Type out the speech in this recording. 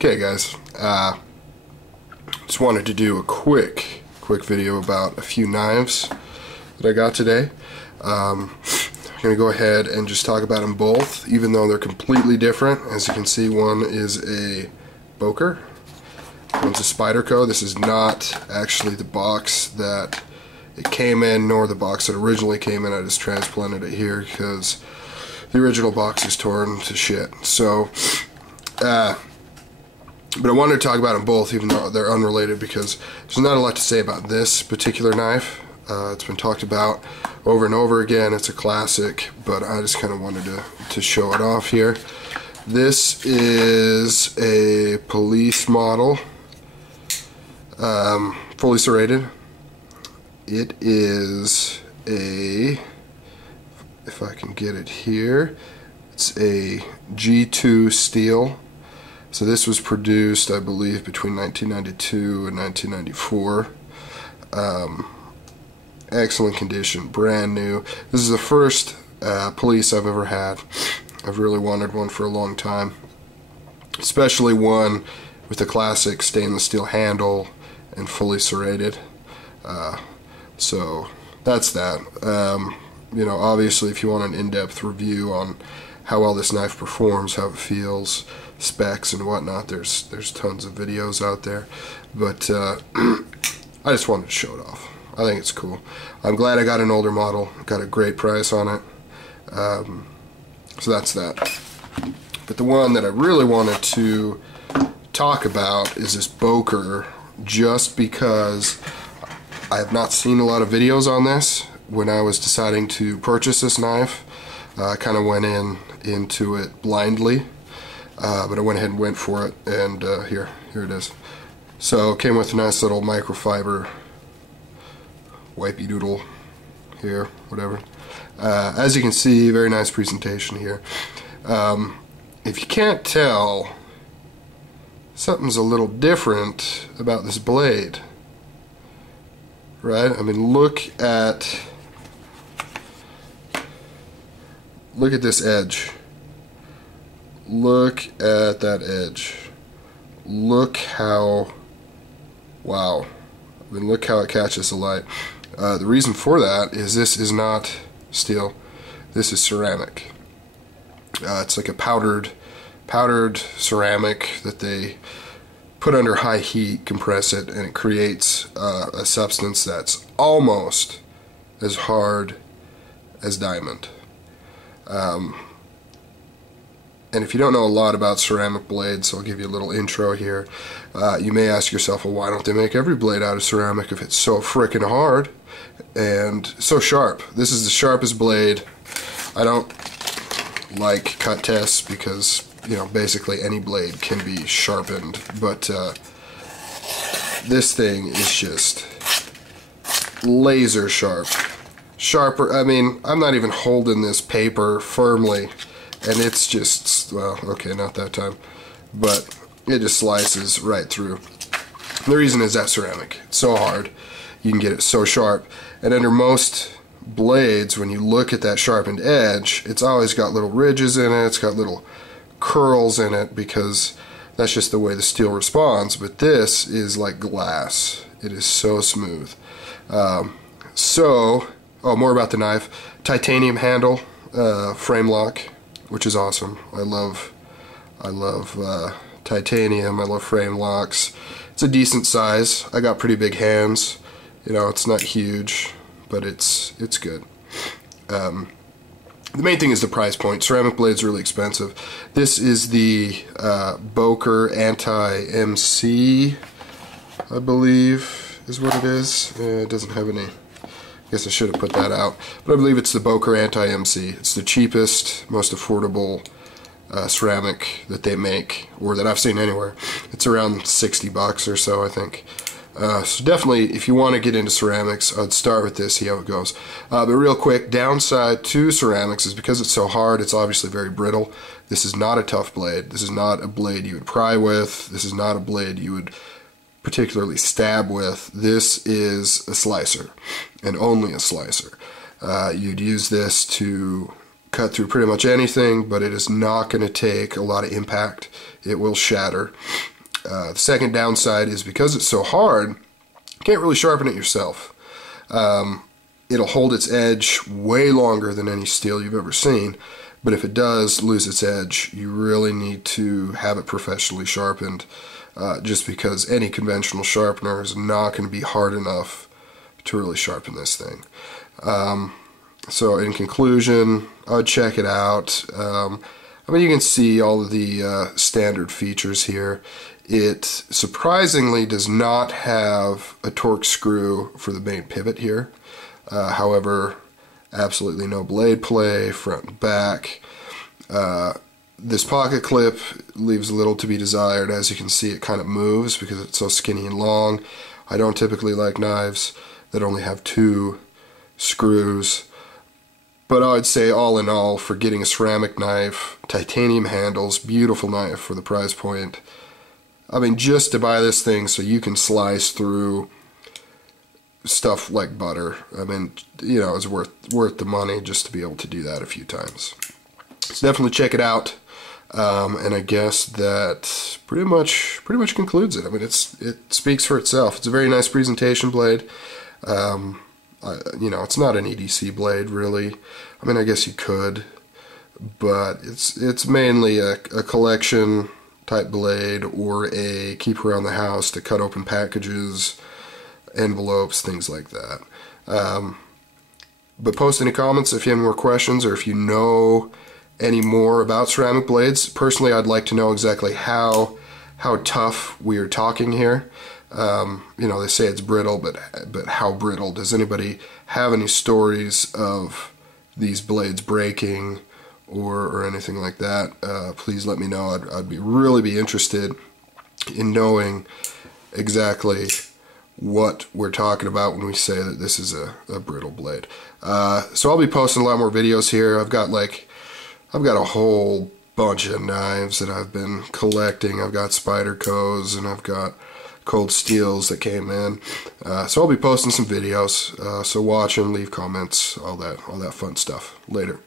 Okay guys, just wanted to do a quick video about a few knives that I got today. I'm going to go ahead and just talk about them both, even though they're completely different. As you can see, one is a Boker, one's a Spyderco. This is not actually the box that it came in, nor the box that originally came in. I just transplanted it here because the original box is torn to shit. So, but I wanted to talk about them both, even though they're unrelated, because there's not a lot to say about this particular knife. It's been talked about over and over again. It's a classic, but I just kind of wanted to show it off here. This is a police model, fully serrated. It is a, if I can get it here, it's a G2 steel. So this was produced, I believe, between 1992 and 1994. Excellent condition, brand new. This is the first police I've ever had. I've really wanted one for a long time, especially one with a classic stainless steel handle and fully serrated. So that's that. You know, obviously, if you want an in-depth review on how well this knife performs, how it feels, specs and whatnot, there's tons of videos out there, but I just wanted to show it off. I think it's cool. I'm glad I got an older model, got a great price on it, so that's that. But the one that I really wanted to talk about is this Boker, just because I have not seen a lot of videos on this. When I was deciding to purchase this knife, I kind of went into it blindly. But I went ahead and went for it, and here it is. So it came with a nice little microfiber wipey doodle here, whatever. As you can see, very nice presentation here. If you can't tell, something's a little different about this blade, right? I mean, look at this edge. Look at that edge. Look how, wow. I mean, look how it catches the light. The reason for that is this is not steel. This is ceramic. It's like a powdered ceramic that they put under high heat, compress it, and it creates a substance that's almost as hard as diamond. And if you don't know a lot about ceramic blades, I'll give you a little intro here. You may ask yourself, well, why don't they make every blade out of ceramic if it's so frickin' hard and so sharp? This is the sharpest blade. I don't like cut tests because, you know, basically any blade can be sharpened, but this thing is just laser sharp. Sharper, I mean, I'm not even holding this paper firmly, and it's just, well, okay, not that time, but it just slices right through. The reason is that ceramic. It's so hard. You can get it so sharp. And under most blades, when you look at that sharpened edge, it's always got little ridges in it. It's got little curls in it because that's just the way the steel responds. But this is like glass. It is so smooth. More about the knife. Titanium handle, frame lock, which is awesome. I love titanium. I love frame locks. It's a decent size. I got pretty big hands. You know, it's not huge, but it's good. The main thing is the price point. Ceramic blades are really expensive. This is the Boker Anti-MC, I believe is what it is. It doesn't have any. I guess I should have put that out, but I believe it's the Boker Anti-MC. It's the cheapest, most affordable ceramic that they make, or that I've seen anywhere. It's around 60 bucks or so, I think. So definitely, if you want to get into ceramics, I'd start with this, see how it goes. But real quick, downside to ceramics is because it's so hard, it's obviously very brittle. This is not a tough blade. This is not a blade you would pry with. This is not a blade you would particularly stab with. This is a slicer, and only a slicer. You'd use this to cut through pretty much anything, but it is not going to take a lot of impact. It will shatter. The second downside is because it's so hard, you can't really sharpen it yourself. It'll hold its edge way longer than any steel you've ever seen, but if it does lose its edge, you really need to have it professionally sharpened, just because any conventional sharpener is not going to be hard enough to really sharpen this thing. So in conclusion, I would check it out. I mean, you can see all of the standard features here. It surprisingly does not have a torque screw for the main pivot here. However, absolutely no blade play, front and back. This pocket clip leaves a little to be desired. As you can see, it kind of moves because it's so skinny and long. I don't typically like knives that only have 2 screws. But I would say all in all, for getting a ceramic knife, titanium handles, beautiful knife for the price point. I mean, just to buy this thing so you can slice through stuff like butter. I mean, you know, it's worth the money just to be able to do that a few times. So definitely check it out. And I guess that pretty much concludes it. I mean, it speaks for itself. It's a very nice presentation blade. You know, it's not an EDC blade really. I mean, I guess you could, but it's mainly a collection type blade, or a keep around the house to cut open packages, envelopes, things like that. But post any comments if you have more questions, or if you know any more about ceramic blades. Personally, I'd like to know exactly how tough we are talking here. You know, they say it's brittle, but how brittle? Does anybody have any stories of these blades breaking or anything like that? Please let me know. I'd really be interested in knowing exactly what we're talking about when we say that this is a brittle blade. So I'll be posting a lot more videos here. I've got a whole bunch of knives that I've been collecting. I've got Spydercos and I've got cold steels that came in. So I'll be posting some videos. So watch and leave comments, all that fun stuff. Later.